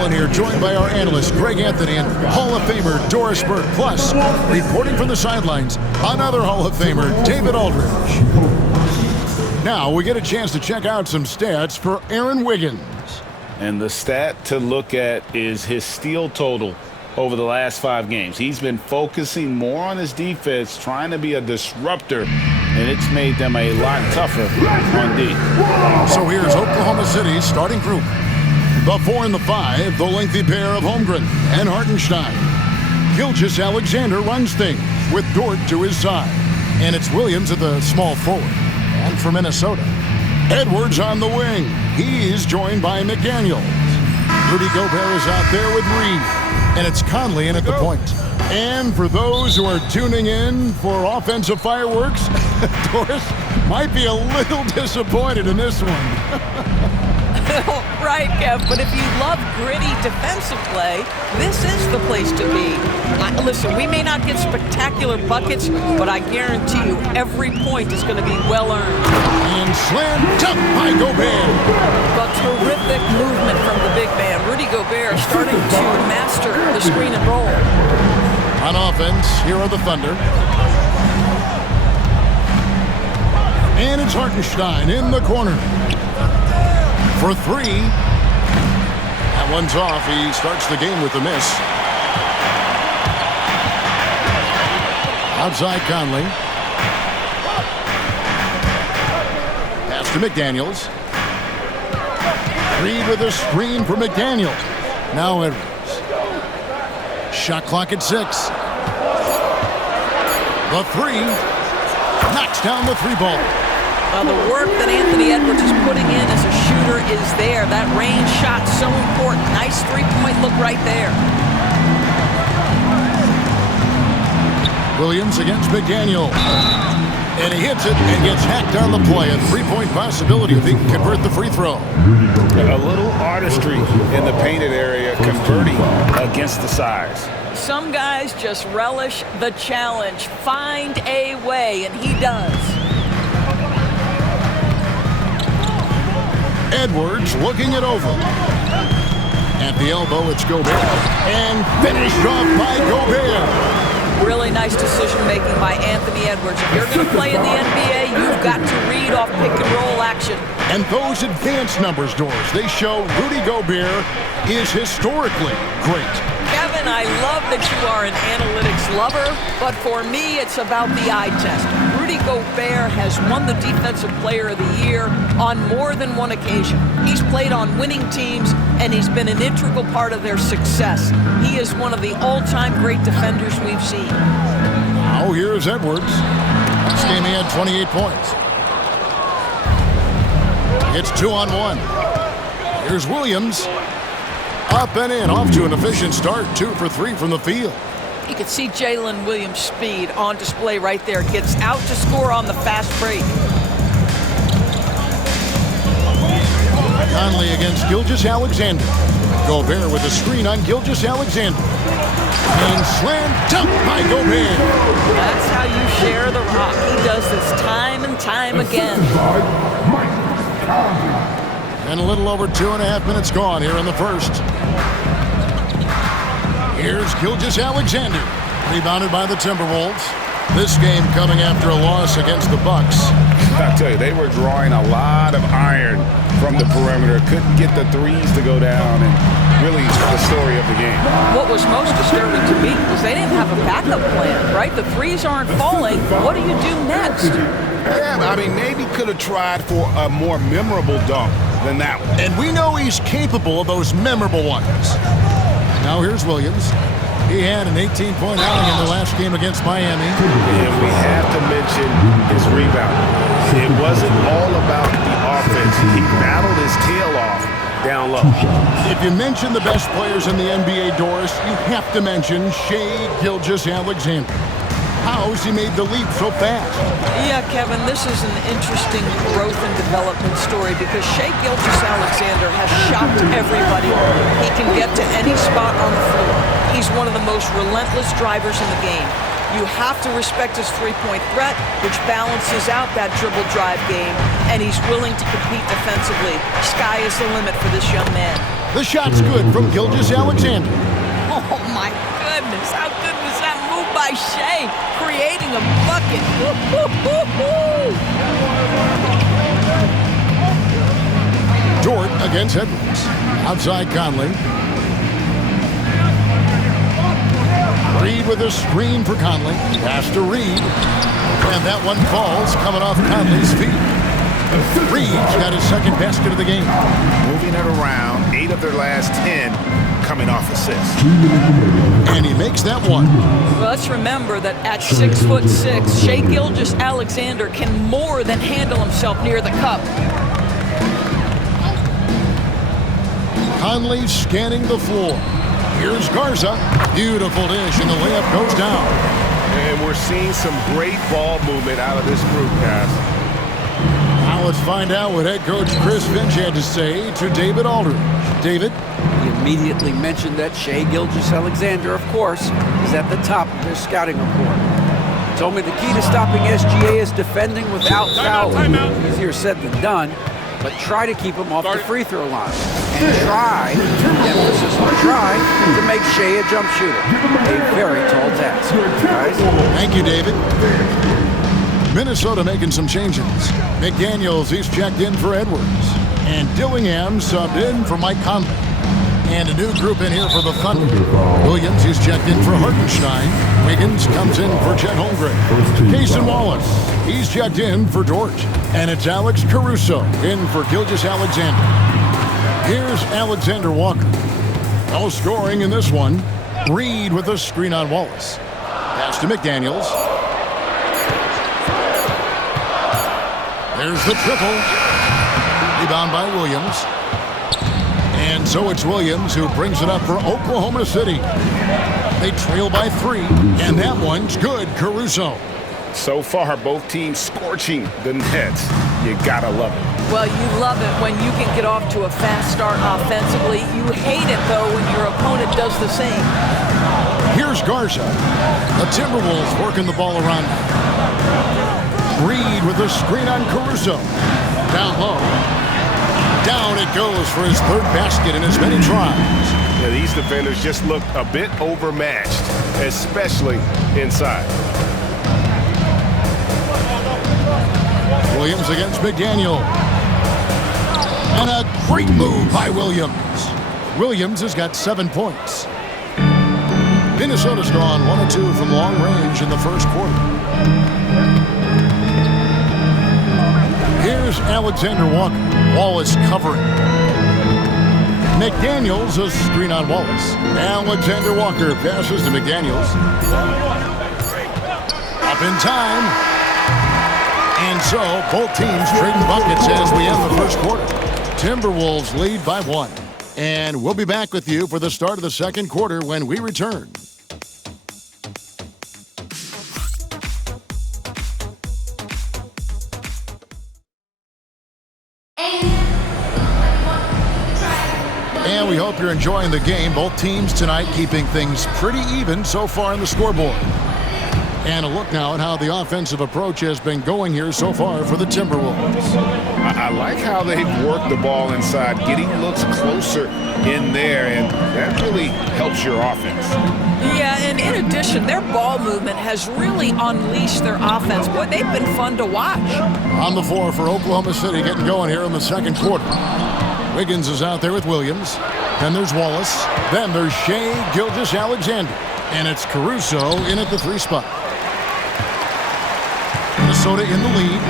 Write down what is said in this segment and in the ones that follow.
Carlin here, joined by our analyst, Greg Anthony, and Hall of Famer Doris Burke. Plus, reporting from the sidelines, another Hall of Famer, David Aldridge. Now, we get a chance to check out some stats for Aaron Wiggins. And the stat to look at is his steal total over the last 5 games. He's been focusing more on his defense, trying to be a disruptor, and it's made them a lot tougher on D. So here's Oklahoma City's starting group. The 4 and the 5, the lengthy pair of Holmgren and Hartenstein. Gilgeous-Alexander runs things with Dort to his side. And it's Williams at the small forward. And for Minnesota, Edwards on the wing. He's joined by McDaniels. Rudy Gobert is out there with Reed. And it's Conley in at the point. And for those who are tuning in for offensive fireworks, Doris might be a little disappointed in this one. Right, Kev, but if you love gritty defensive play, this is the place to be. Listen, we may not get spectacular buckets, but I guarantee you every point is going to be well-earned. And slam dunk by Gobert. But terrific movement from the big man. Rudy Gobert starting to master the screen and roll. On offense, here are the Thunder. And it's Hartenstein in the corner. For 3. That one's off. He starts the game with a miss. Outside Conley. Pass to McDaniels. Reed with a screen for McDaniels. Now Edwards. Shot clock at 6. The 3. Knocks down the 3-ball. Well, the work that Anthony Edwards is putting in as a shooter is there. That range shot so important. Nice three-point look right there. Williams against McDaniel. And he hits it and gets hacked on the play. A 3-point possibility if he can convert the free throw. A little artistry in the painted area, converting against the size. Some guys just relish the challenge. Find a way, and he does. Edwards looking it over. At the elbow, it's Gobert. And finished off by Gobert. Really nice decision-making by Anthony Edwards. If you're going to play in the NBA, you've got to read off pick-and-roll action. And those advanced numbers, Doris, they show Rudy Gobert is historically great. Kevin, I love that you are an analytics lover, but for me, it's about the eye test. Rudy Gobert has won the Defensive Player of the Year on more than one occasion. He's played on winning teams, and he's been an integral part of their success. He is one of the all-time great defenders we've seen. Now here's Edwards. This game he had 28 points. It's 2-on-1. Here's Williams. Up and in, off to an efficient start. 2 for 3 from the field. You can see Jalen Williams' speed on display right there. Gets out to score on the fast break. Conley against Gilgeous-Alexander. Gobert with a screen on Gilgeous-Alexander. And slam dunk by Gobert. That's how you share the rock. He does this time and time again. And a little over 2.5 minutes gone here in the first. Here's Gilgeous-Alexander, rebounded by the Timberwolves. This game coming after a loss against the Bucks. I tell you, they were drawing a lot of iron from the perimeter. Couldn't get the threes to go down, and really the story of the game. What was most disturbing to me was they didn't have a backup plan, right? The threes aren't falling. What do you do next? Yeah, I mean, maybe could have tried for a more memorable dunk than that one. And we know he's capable of those memorable ones. Now here's Williams. He had an 18-point outing in the last game against Miami. And we have to mention his rebound. It wasn't all about the offense. He battled his tail off down low. If you mention the best players in the NBA, Doris, you have to mention Shai Gilgeous-Alexander. How's he made the leap so fast? Yeah, Kevin, this is an interesting growth and development story because Shai Gilgeous-Alexander has shocked everybody. He can get to any spot on the floor. He's one of the most relentless drivers in the game. You have to respect his three-point threat, which balances out that dribble drive game, and he's willing to compete defensively. Sky is the limit for this young man. The shot's good from Gilgeous-Alexander. Oh, my goodness. How good was that move by Shea, creating a bucket? Dort against Edwards. Outside Conley. Reed with a screen for Conley. Pass to Reed. And that one falls coming off Conley's feet. Reed's got his second basket of the game. Moving it around, 8 of their last 10 coming off assists. And he makes that one. Well, let's remember that at 6'6", Shea Gilgeous-Alexander can more than handle himself near the cup. Conley scanning the floor. Here's Garza. Beautiful dish, and the layup goes down. And we're seeing some great ball movement out of this group, guys. Now let's find out what head coach Chris Finch had to say to David Aldridge. David? He immediately mentioned that Shea Gilgeous-Alexander, of course, is at the top of their scouting report. He told me the key to stopping SGA is defending without fouling. Easier said than done, but try to keep him off the free throw line. And try, emphasis on try, to make Shea a jump shooter. A very tall task. Guys? Thank you, David. Minnesota making some changes. McDaniels, he's checked in for Edwards. And Dillingham subbed in for Mike Conley. And a new group in here for the Thunder. Williams, he's checked in for Hartenstein. Wiggins comes in for Chet Holmgren. Cason Wallace, he's checked in for Dort. And it's Alex Caruso in for Gilgeous-Alexander. Here's Alexander Walker. No scoring in this one. Reed with a screen on Wallace. Pass to McDaniels. There's the triple. Rebound by Williams. And so it's Williams who brings it up for Oklahoma City. They trail by 3, and that one's good. Caruso. So far, both teams scorching the nets. You gotta love it. Well, you love it when you can get off to a fast start offensively. You hate it, though, when your opponent does the same. Here's Garza. The Timberwolves working the ball around. Reed with a screen on Caruso. Down low. Down it goes for his third basket in as many tries. Yeah, these defenders just look a bit overmatched, especially inside. Williams against McDaniel. And a great move by Williams. Williams has got 7 points. Minnesota's gone 1 of 2 from long range in the first quarter. Here's Alexander Walker. Wallace covering. McDaniels, a screen on Wallace. Alexander Walker passes to McDaniels. Up in time. And so, both teams trading buckets as we end the first quarter. Timberwolves lead by 1. And we'll be back with you for the start of the second quarter when we return. And we hope you're enjoying the game. Both teams tonight keeping things pretty even so far in the scoreboard. And a look now at how the offensive approach has been going here so far for the Timberwolves. I like how they've worked the ball inside, getting looks closer in there, and that really helps your offense. Yeah, and in addition, their ball movement has really unleashed their offense. Boy, they've been fun to watch. On the floor for Oklahoma City, getting going here in the second quarter. Wiggins is out there with Williams. Then there's Wallace. Then there's Shea Gilgeous-Alexander. And it's Caruso in at the 3 spot. Minnesota in the lead.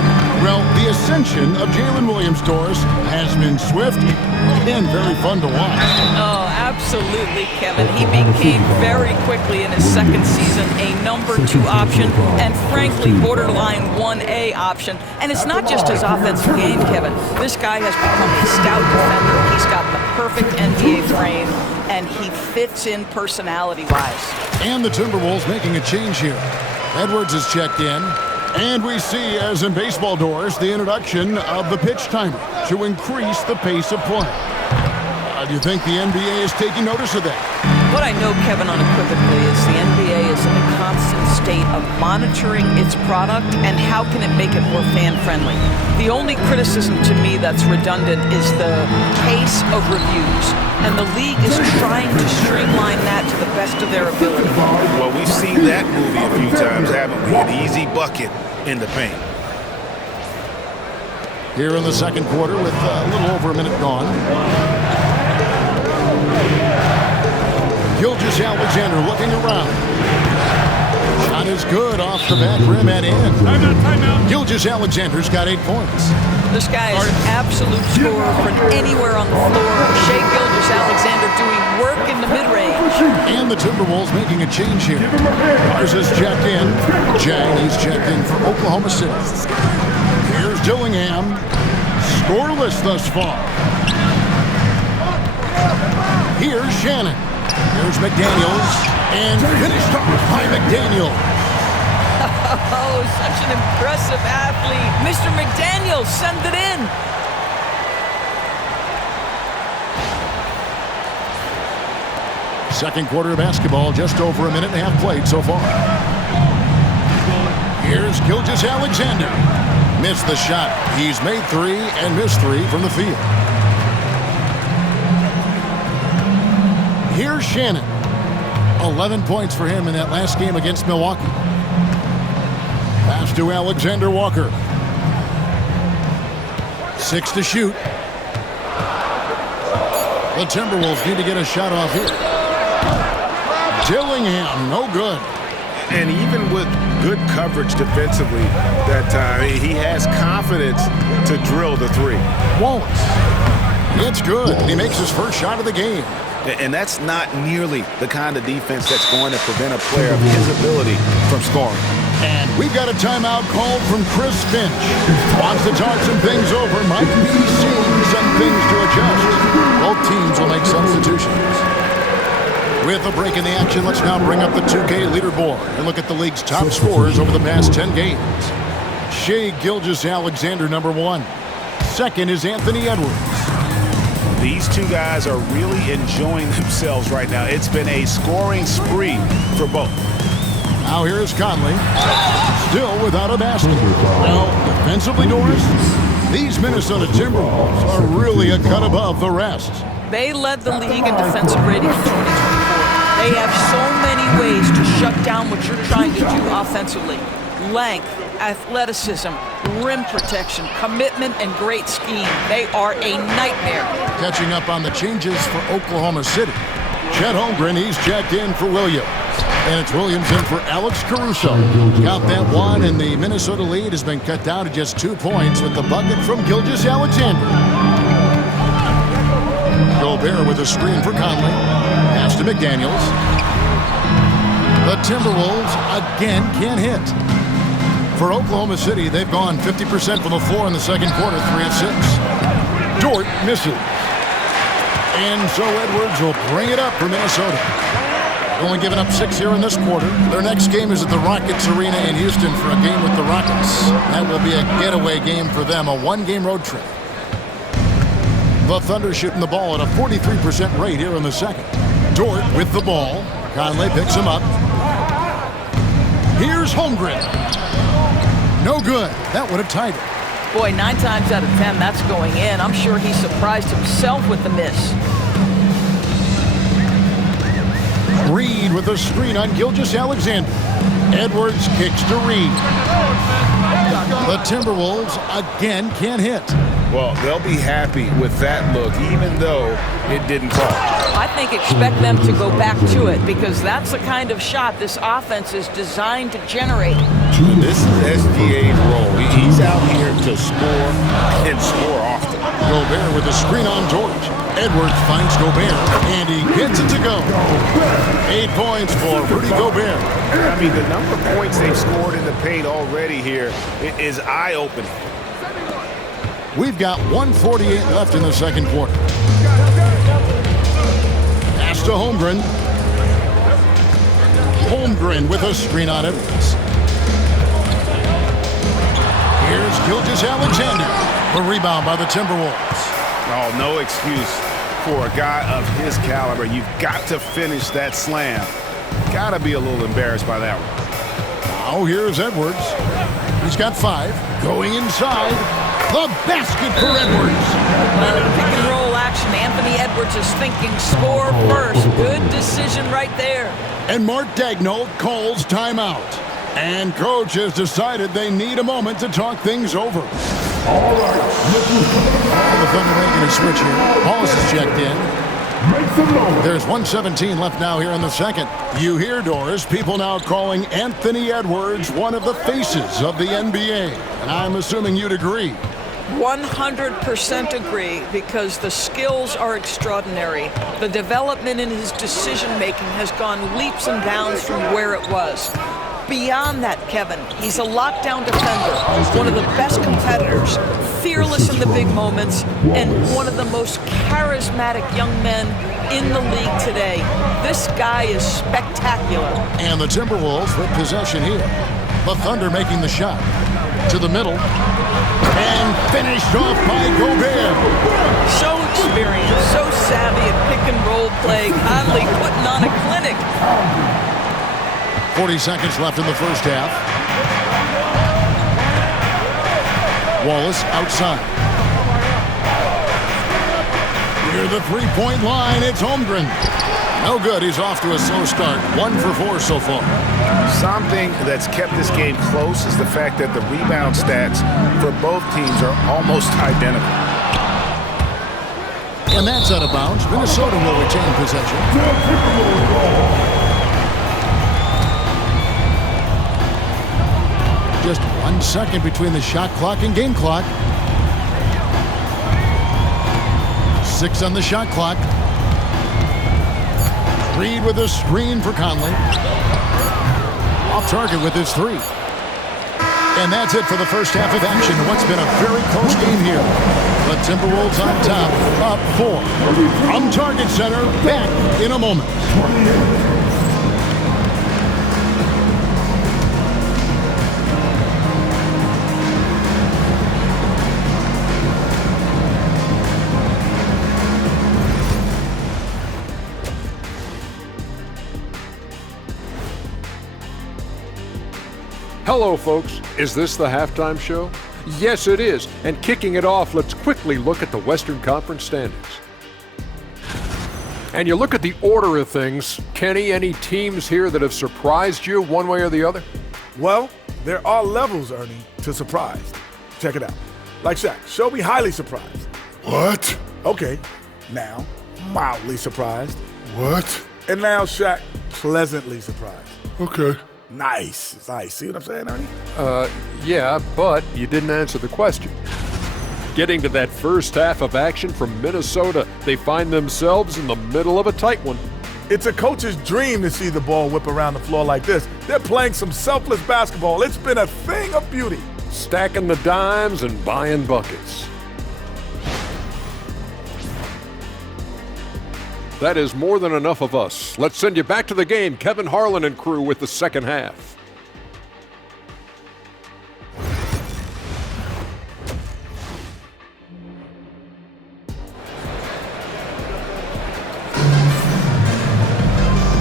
Well, the ascension of Jalen Williams-Dort has been swift and very fun to watch. Oh, absolutely, Kevin. He became very quickly in his second season a number 2 option and, frankly, borderline 1A option. And it's not just his offensive game, Kevin. This guy has become a stout defender. He's got the perfect NBA frame, and he fits in personality-wise. And the Timberwolves making a change here. Edwards is checked in. And we see, as in baseball doors, the introduction of the pitch timer to increase the pace of play. Do you think the NBA is taking notice of that? What I know, Kevin, unequivocally is the NBA is in a constant state of monitoring its product and how can it make it more fan-friendly. The only criticism to me that's redundant is the pace of reviews, and the league is trying to streamline that to the best of their ability. Well, we've seen that movie a few times, haven't we? An easy bucket in the paint. Here in the second quarter with a little over a minute gone. Gilgeous-Alexander looking around. Shot is good off the back rim and in. Timeout. Gilgeous-Alexander's got 8 points. This guy is an absolute scorer from anywhere on the floor. Shai Gilgeous-Alexander doing work in the mid-range. And the Timberwolves making a change here. Mars is checked in. Jang, he's checked in for Oklahoma City. Here's Dillingham. Scoreless thus far. Here's Shannon. Here's McDaniels. And finished off by McDaniel. Oh, such an impressive athlete. Mr. McDaniels, send it in. Second quarter of basketball, just over a minute and a half played so far. Here's Gilgeous-Alexander. Missed the shot. He's made 3 and missed 3 from the field. Here's Shannon. 11 points for him in that last game against Milwaukee. Pass to Alexander Walker. 6 to shoot. The Timberwolves need to get a shot off here. Dillingham, no good. And even with good coverage defensively that time, he has confidence to drill the 3. Won't. It's good. He makes his first shot of the game. And that's not nearly the kind of defense that's going to prevent a player of his ability from scoring. And we've got a timeout called from Chris Finch. Wants to talk some things over. Might be seeing some things to adjust. Both teams will make substitutions. With a break in the action, let's now bring up the 2K leaderboard and look at the league's top scorers over the past 10 games. Shai Gilgeous-Alexander, number 1. Second is Anthony Edwards. These two guys are really enjoying themselves right now. It's been a scoring spree for both. Now here is Conley. Still without a basket. Well, defensively, Doris, these Minnesota Timberwolves are really a cut above the rest. They led the league in defensive rating in 2024. They have so many ways to shut down what you're trying to do offensively. Length, athleticism, rim protection, commitment, and great scheme. They are a nightmare. Catching up on the changes for Oklahoma City. Chet Holmgren, he's checked in for Williams. And it's Williams in for Alex Caruso. Got that one, and the Minnesota lead has been cut down to just 2 points with the bucket from Gilgeous-Alexander. Gobert with a screen for Conley. Pass to McDaniels. The Timberwolves again can't hit. For Oklahoma City, they've gone 50% from the floor in the second quarter, 3 of 6. Dort misses. And so Edwards will bring it up for Minnesota. Only giving up 6 here in this quarter. Their next game is at the Rockets Arena in Houston for a game with the Rockets. That will be a getaway game for them, a 1-game road trip. The Thunder shooting the ball at a 43% rate here in the second. Dort with the ball. Conley picks him up. Here's Holmgren. No good. That would have tied it. Boy, 9 times out of 10, that's going in. I'm sure he surprised himself with the miss. Reed with a screen on Gilgeous-Alexander. Edwards kicks to Reed. The Timberwolves again can't hit. Well, they'll be happy with that look, even though it didn't fall. I think expect them to go back to it because that's the kind of shot this offense is designed to generate. This is SGA's role. He's out here to score and score often. Gobert with a screen on Dort. Edwards finds Gobert, and he gets it to go. 8 points for Rudy Gobert. I mean, the number of points they've scored in the paint already here is eye-opening. We've got 1:48 left in the second quarter. Pass to Holmgren. Holmgren with a screen on Edwards. Here's Gilgeous-Alexander. A rebound by the Timberwolves. Oh, no excuse for a guy of his caliber. You've got to finish that slam. Got to be a little embarrassed by that one. Now here's Edwards. He's got 5. Going inside. The basket for Edwards. Pick and roll action. Anthony Edwards is thinking score first. Good decision right there. And Mark Daigneault calls timeout. And coach has decided they need a moment to talk things over. All right. The Thunder making a switch here. Hollis is checked in. Make some noise. There's 1:17 left now here in the second. You hear, Doris, people now calling Anthony Edwards one of the faces of the NBA. And I'm assuming you'd agree. 100% agree, because the skills are extraordinary. The development in his decision-making has gone leaps and bounds from where it was. Beyond that, Kevin, he's a lockdown defender, one of the best competitors, fearless in the big moments, and one of the most charismatic young men in the league today. This guy is spectacular. And the Timberwolves with possession here. The Thunder making the shot. To the middle. And finished off by Gobert. So experienced, so savvy at pick and roll play. Conley putting on a clinic. 40 seconds left in the first half. Wallace outside. Near the three-point line, it's Holmgren. No good. He's off to a slow start. 1 for 4 so far. Something that's kept this game close is the fact that the rebound stats for both teams are almost identical. And that's out of bounds. Minnesota will retain possession. Just 1 second between the shot clock and game clock. 6 on the shot clock. Reed with a screen for Conley. Off target with his 3. And that's it for the first half of action. What's been a very close game here. The Timberwolves on top, up 4. From Target Center, back in a moment. Hello, folks. Is this the halftime show? Yes, it is. And kicking it off, let's quickly look at the Western Conference standings. And you look at the order of things. Kenny, any teams here that have surprised you one way or the other? Well, there are levels, Ernie, to surprise. Check it out. Like Shaq, show me highly surprised. What? Okay, now mildly surprised. What? And now Shaq, pleasantly surprised. Okay. Nice. See what I'm saying, Ernie? Yeah, but you didn't answer the question. Getting to that first half of action from Minnesota, they find themselves in the middle of a tight one. It's a coach's dream to see the ball whip around the floor like this. They're playing some selfless basketball. It's been a thing of beauty. Stacking the dimes and buying buckets. That is more than enough of us. Let's send you back to the game, Kevin Harlan and crew, with the second half.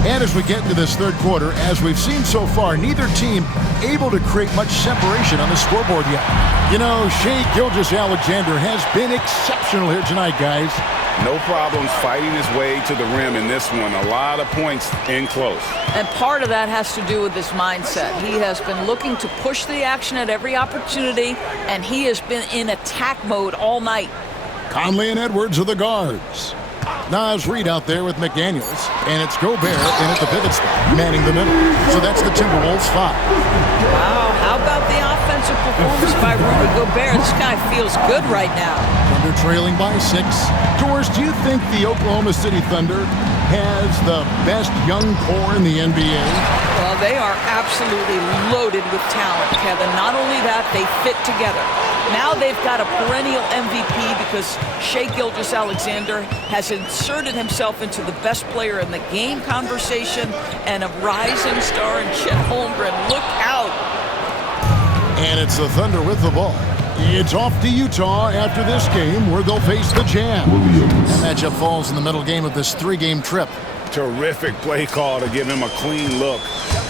And as we get into this third quarter, as we've seen so far, neither team able to create much separation on the scoreboard yet. You know, Shai Gilgeous-Alexander has been exceptional here tonight, guys. No problems fighting his way to the rim in this one. A lot of points in close. And part of that has to do with his mindset. He has been looking to push the action at every opportunity, and he has been in attack mode all night. Conley and Edwards are the guards. Naz Reid out there with McDaniels, and it's Gobert in at the pivot spot, manning the middle. So that's the Timberwolves 5. Wow, how about the offensive performance by Rudy Gobert? This guy feels good right now. Thunder trailing by 6. Doris, do you think the Oklahoma City Thunder has the best young core in the NBA? Well, they are absolutely loaded with talent, Kevin. Not only that, they fit together. Now they've got a perennial MVP because Shai Gilgeous-Alexander has inserted himself into the best player in the game conversation, and a rising star in Chet Holmgren. Look out. And it's the Thunder with the ball It's off to Utah after this game, where they'll face the Jazz. That matchup falls in the middle game of this 3-game trip. Terrific play call to give him a clean look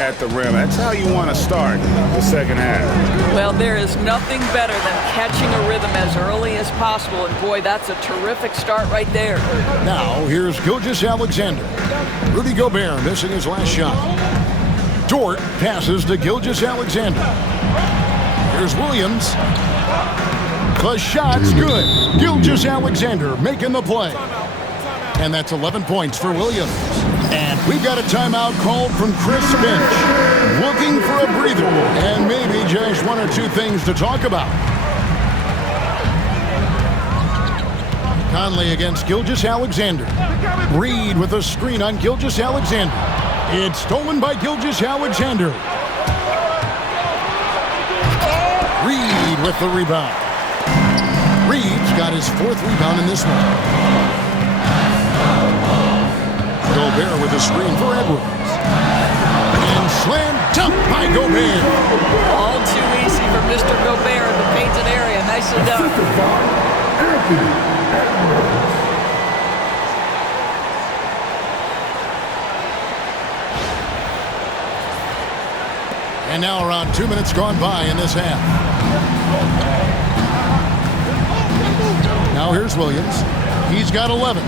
at the rim. That's how you want to start the second half. Well, there is nothing better than catching a rhythm as early as possible, and boy, that's a terrific start right there. Now, here's Gilgeous-Alexander. Rudy Gobert missing his last shot. Dort passes to Gilgeous-Alexander. Here's Williams. The shot's good. Gilgeous-Alexander making the play. And that's 11 points for Williams. And we've got a timeout called from Chris Finch. Looking for a breather and maybe just one or two things to talk about. Conley against Gilgeous-Alexander. Reed with a screen on Gilgeous-Alexander. It's stolen by Gilgeous-Alexander. Reed with the rebound. Reed's got his 4th rebound in this one. Gobert with a screen for Edwards. And slam dunk by Gobert. All too easy for Mr. Gobert in the painted area. Nicely done. And now around 2 minutes gone by in this half. Now here's Williams. He's got 11.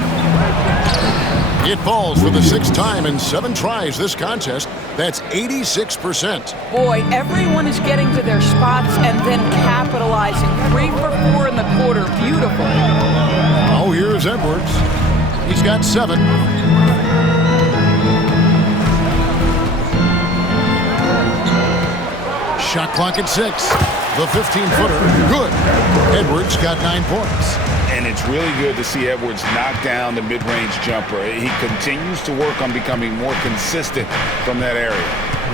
It falls for the 6th time in 7 tries this contest. That's 86%. Boy, everyone is getting to their spots and then capitalizing. 3 for 4 in the quarter. Beautiful. Oh, here's Edwards. He's got 7. Shot clock at 6. The 15-footer, good. Edwards got 9 points. And it's really good to see Edwards knock down the mid-range jumper. He continues to work on becoming more consistent from that area.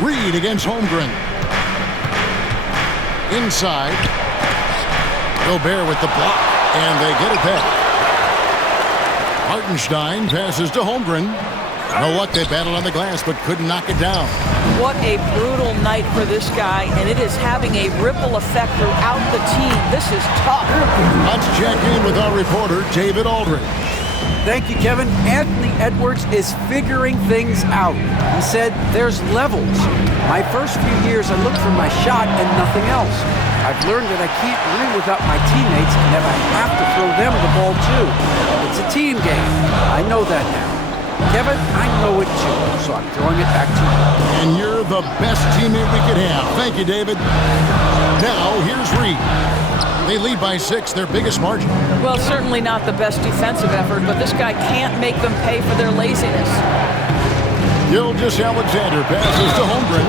Reed against Holmgren. Inside. Gobert with the block, and they get it back. Hartenstein passes to Holmgren. No luck, they battled on the glass, but couldn't knock it down. What a brutal night for this guy, and it is having a ripple effect throughout the team. This is tough. Let's check in with our reporter, David Aldridge. Thank you, Kevin. Anthony Edwards is figuring things out. He said there's levels. My first few years, I looked for my shot and nothing else. I've learned that I can't win without my teammates and that I have to throw them the ball too. It's a team game. I know that now. Kevin, I know it too, so I'm throwing it back to you. And you're the best teammate we could have. Thank you, David. Now, here's Reed. They lead by 6, their biggest margin. Well, certainly not the best defensive effort, but this guy can't make them pay for their laziness. Gilgeous-Alexander passes to Holmgren.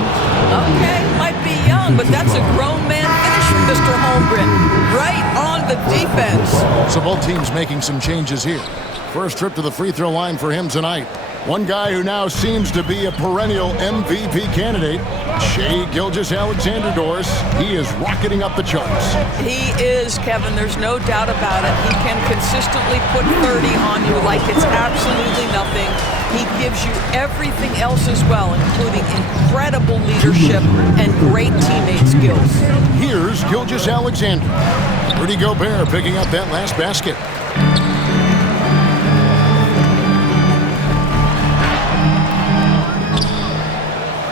Okay, might be young, but that's a grown man finish from Mr. Holmgren. Right on the defense. So both teams making some changes here. First trip to the free throw line for him tonight. One guy who now seems to be a perennial MVP candidate, Shai Gilgeous-Alexander, Doris. He is rocketing up the charts. He is, Kevin. There's no doubt about it. He can consistently put 30 on you like it's absolutely nothing. He gives you everything else as well, including incredible leadership and great teammate skills. Here's Gilgeous-Alexander. Rudy Gobert picking up that last basket.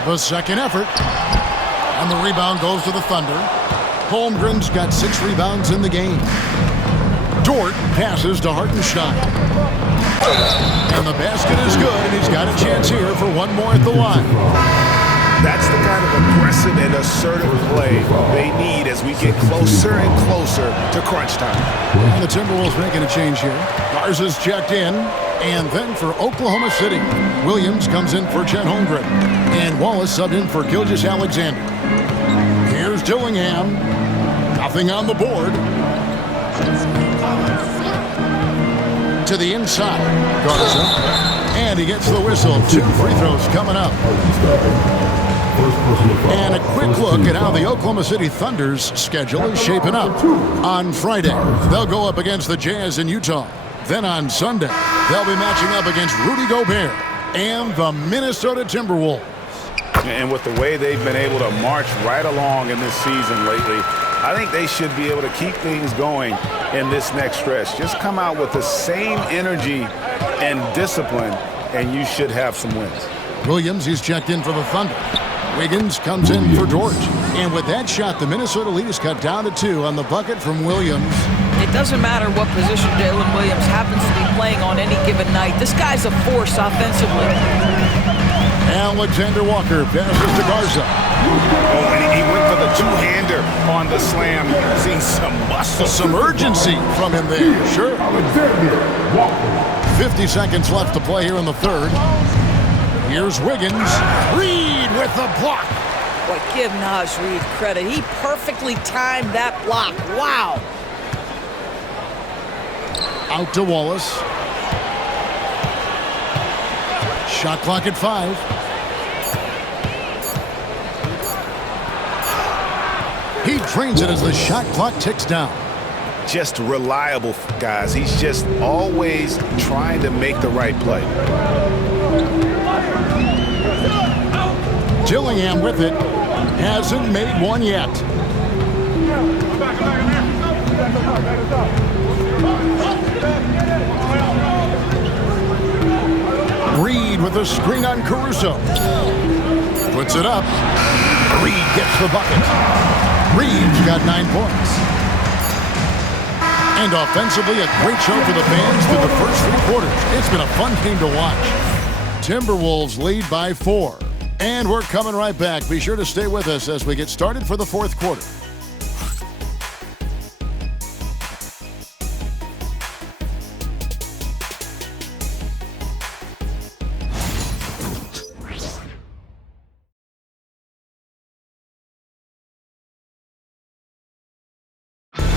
The second effort. And the rebound goes to the Thunder. Holmgren's got 6 rebounds in the game. Dort passes to Hartenstein. And the basket is good, and he's got a chance here for one more at the line. That's the kind of aggressive and assertive play they need as we get closer and closer to crunch time. And the Timberwolves making a change here. Garza's checked in. And then for Oklahoma City, Williams comes in for Chet Holmgren. And Wallace subbed in for Gilgeous-Alexander. Here's Dillingham. Nothing on the board. To the inside. Garza. And he gets the whistle. 2 free throws coming up. And a quick look at how the Oklahoma City Thunder's schedule is shaping up. On Friday, they'll go up against the Jazz in Utah. Then on Sunday, they'll be matching up against Rudy Gobert and the Minnesota Timberwolves. And with the way they've been able to march right along in this season lately, I think they should be able to keep things going in this next stretch. Just come out with the same energy and discipline, and you should have some wins. Williams, he's checked in for the Thunder. Wiggins comes in for George. And with that shot, the Minnesota lead is cut down to 2 on the bucket from Williams. It doesn't matter what position Jalen Williams happens to be playing on any given night. This guy's a force offensively. Alexander Walker passes to Garza. Oh, and he went for the two-hander on the slam. Seeing some muscle. Some urgency from him there, sure. 50 seconds left to play here in the third. Here's Wiggins. Reed with the block. Boy, give Naz Reid credit. He perfectly timed that block. Wow. Out to Wallace. Shot clock at 5. He trains it as the shot clock ticks down. Just reliable, guys. He's just always trying to make the right play. Dillingham with it. Hasn't made one yet. Reed with a screen on Caruso. Puts it up. Reed gets the bucket. Reed's got 9 points. And offensively, a great show for the fans through the first 3 quarters. It's been a fun game to watch. Timberwolves lead by 4. And we're coming right back. Be sure to stay with us as we get started for the fourth quarter.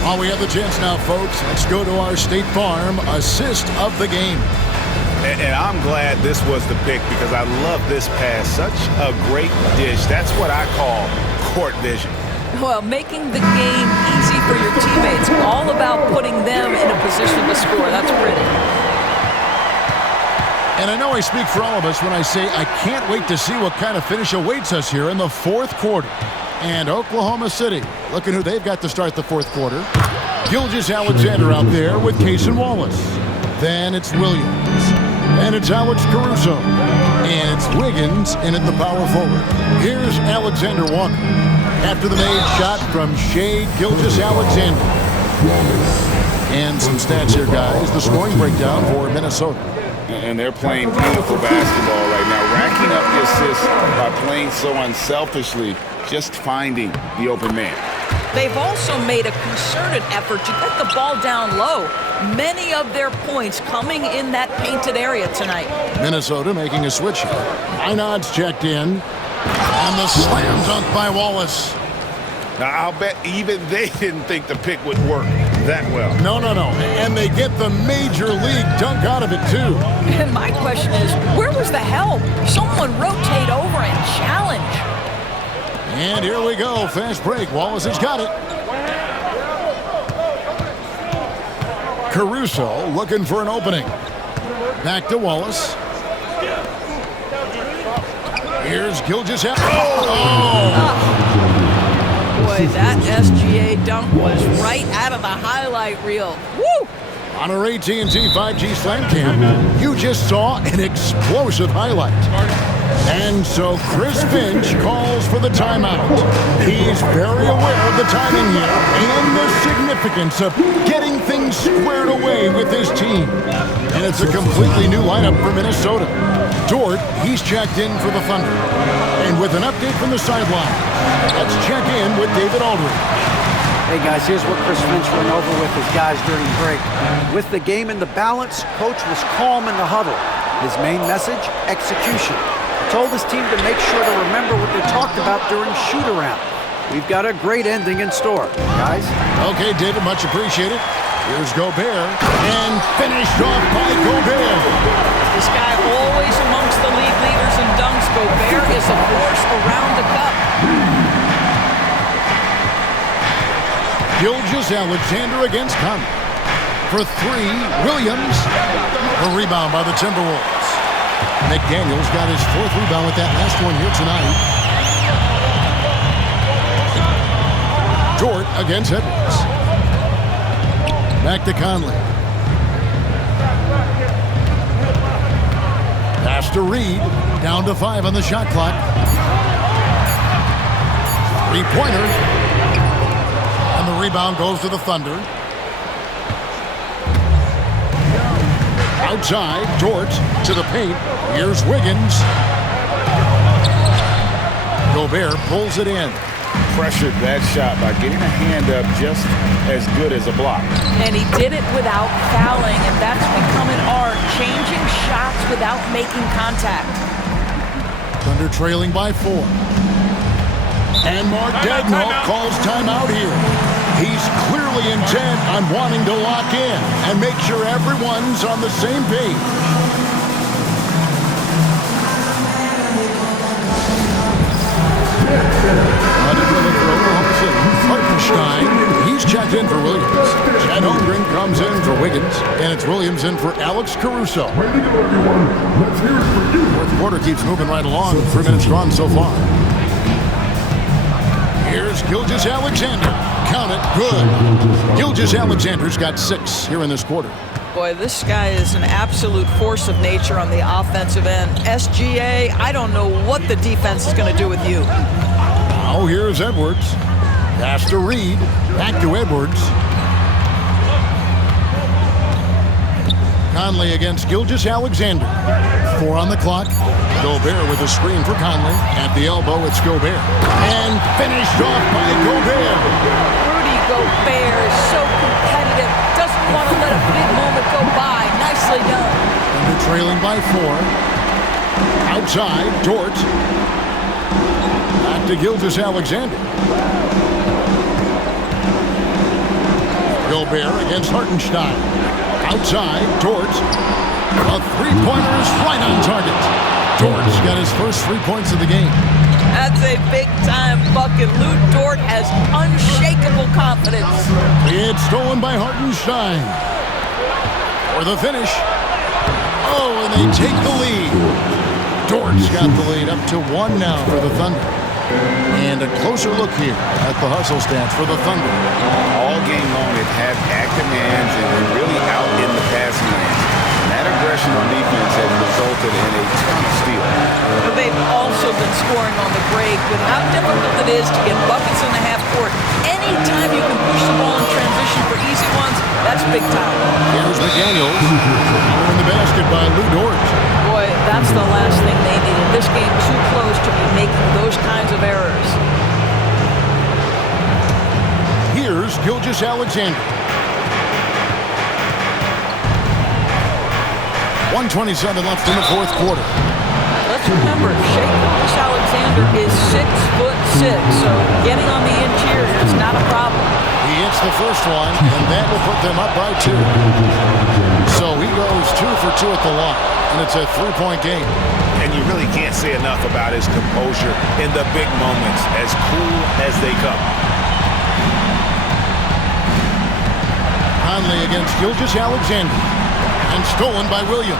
While we have the chance now, folks, let's go to our State Farm assist of the game. And I'm glad this was the pick because I love this pass. Such a great dish. That's what I call court vision. Well, making the game easy for your teammates. All about putting them in a position to score. That's pretty. And I know I speak for all of us when I say I can't wait to see what kind of finish awaits us here in the fourth quarter. And Oklahoma City, looking who they've got to start the fourth quarter. Gilgeous-Alexander out there with Cason Wallace. Then it's Williams. And it's Alex Caruso. And it's Wiggins in at the power forward. Here's Alexander Walker. After the made shot from Shai Gilgeous-Alexander. And some stats here, guys. The scoring breakdown for Minnesota. And they're playing beautiful basketball right now, racking up the assists by playing so unselfishly, just finding the open man. They've also made a concerted effort to get the ball down low. Many of their points coming in that painted area tonight. Minnesota making a switch here. Einad's checked in. And the slam dunk by Wallace. Now, I'll bet even they didn't think the pick would work that well. No. And they get the major league dunk out of it, too. And my question is, where was the help? Someone rotate over and challenge. And here we go. Fast break. Wallace has got it. Caruso looking for an opening. Back to Wallace. Here's Gilgeous-Alexander. Boy, that SGA dunk was right out of the highlight reel. Woo! On our AT&T 5G Slam Cam, you just saw an explosive highlight. And so Chris Finch calls for the timeout. He's very aware of the timing here and the significance of getting things squared away with his team. And it's a completely new lineup for Minnesota. Dort, he's checked in for the Thunder. And with an update from the sideline, let's check in with David Aldridge. Hey guys, here's what Chris Finch went over with his guys during break. With the game in the balance, coach was calm in the huddle. His main message, execution. Told his team to make sure to remember what they talked about during shoot-around. We've got a great ending in store, guys. Okay, David, much appreciated. Here's Gobert, and finished off by Gobert. This guy always amongst the league leaders in dunks. Gobert is a force around the cup. Gilgeous-Alexander against Conley. For 3, Williams. A rebound by the Timberwolves. McDaniels got his 4th rebound with that last one here tonight. Dort against Edwards. Back to Conley. Pass to Reed. Down to 5 on the shot clock. Three-pointer. And the rebound goes to the Thunder. Outside, Dort to the paint. Here's Wiggins. Gobert pulls it in. Pressured that shot by getting a hand up just as good as a block. And he did it without fouling, and that's become an art, changing shots without making contact. Thunder trailing by 4. And Mark Daigneault calls timeout here. He's clearly intent on wanting to lock in and make sure everyone's on the same page. For Oklahoma City, Hartenstein, he's checked in for Williams. Chet Holmgren comes in for Wiggins, and it's Williams in for Alex Caruso. Fourth quarter keeps moving right along. 3 minutes gone so far. Here's Gilgeous-Alexander. Count it, good. Gilgeous-Alexander's got 6 here in this quarter. Boy, this guy is an absolute force of nature on the offensive end. SGA, I don't know what the defense is going to do with you. Now here's Edwards. Pass to Reed. Back to Edwards. Conley against Gilgeous-Alexander. 4 on the clock. Gobert with a screen for Conley. At the elbow, it's Gobert. And finished off by Gobert. Rudy Gobert is so competitive. Doesn't want to let a big moment go by. Nicely done. Thunder trailing by 4. Outside, Dort. Back to Gilgeous-Alexander. Gobert against Hartenstein. Outside, Dort. A three-pointer is right on target. Dort's got his first 3 points of the game. That's a big-time bucket. Lou Dort has unshakable confidence. It's stolen by Hartenstein. For the finish. Oh, and they take the lead. Dort's got the lead up to 1 now for the Thunder. And a closer look here at the hustle stats for the Thunder. All game long, it had active hands and were really out in the passing lanes. And that aggression on defense has resulted in a ton of steal. But they've also been scoring on the break with how difficult it is to get buckets in the half court. Anytime you can push the ball in transition for easy ones, that's big time. Here's McDaniels. In the basket by Lou Dort. Boy, that's the last thing they needed. This game too close to be making those kinds of errors. Here's Gilgeous-Alexander. 1:27 left in the fourth quarter. Let's remember, Shai Gilgeous-Alexander is 6'6", so getting on the interior is not a problem. He hits the first one, and that will put them up by 2. So he goes 2 for 2 at the line, and it's a 3-point game. And you really can't say enough about his composure in the big moments, as cool as they come. Conley against Gilgeous-Alexander, and stolen by Williams.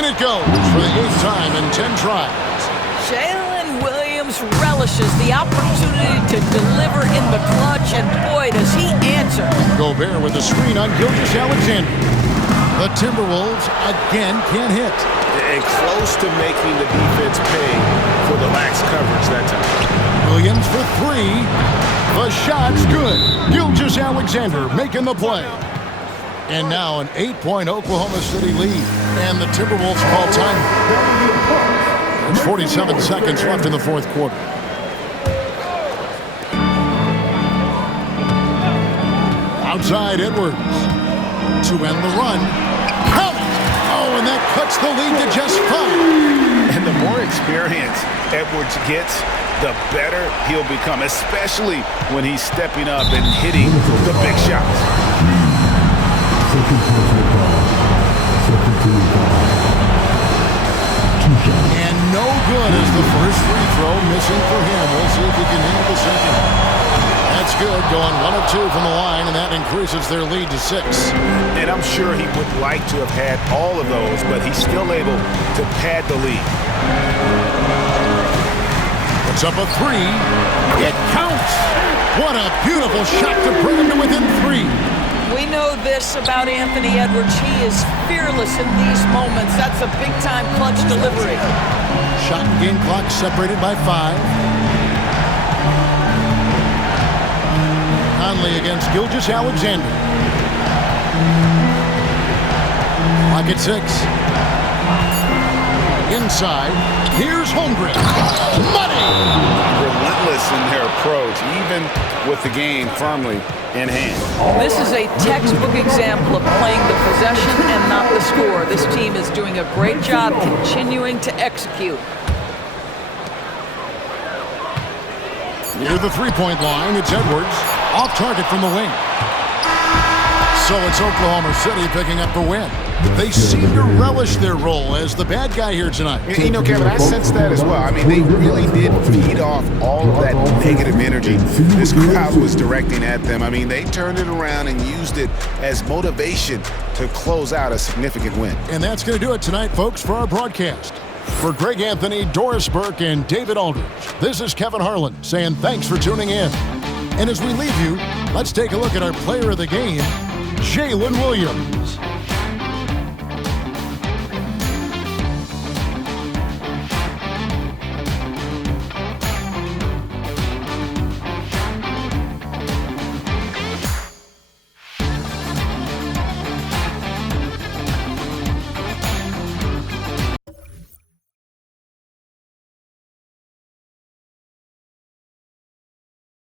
In it goes for the 8th time in 10 tries. Jalen Williams relishes the opportunity to deliver in the clutch, and boy, does he answer. Gobert with the screen on Gilgeous-Alexander. The Timberwolves again can't hit. And close to making the defense pay for the lax coverage that time. Williams for 3. The shot's good. Gilgeous-Alexander making the play. And now an 8-point Oklahoma City lead. And the Timberwolves call time. There's 47 seconds left in the fourth quarter. Outside Edwards to end the run. Count it! Oh, and that cuts the lead to just 5. And the more experience Edwards gets, the better he'll become, especially when he's stepping up and hitting the big shots. And no good as the first free throw missing for him. We'll see if he can handle the second. That's good, going 1 of 2 from the line, and that increases their lead to 6. And I'm sure he would like to have had all of those, but he's still able to pad the lead. Puts up a three. It counts. What a beautiful shot to bring him to within 3. We know this about Anthony Edwards. He is fearless in these moments. That's a big-time clutch delivery. Shot and game clock separated by 5. Conley against Gilgeous-Alexander. Clock at 6. Inside. Here's Holmgren. Money! Relentless in their approach, even with the game firmly in hand. This is a textbook example of playing the possession and not the score. This team is doing a great job continuing to execute. Near the three-point line, it's Edwards. Off target from the wing. So it's Oklahoma City picking up the win. They seem to relish their role as the bad guy here tonight. You know, Kevin, I sense that as well. I mean, they really did feed off all of that negative energy this crowd was directing at them. I mean, they turned it around and used it as motivation to close out a significant win. And that's going to do it tonight, folks, for our broadcast. For Greg Anthony, Doris Burke, and David Aldridge, this is Kevin Harlan saying thanks for tuning in. And as we leave you, let's take a look at our player of the game, Jalen Williams.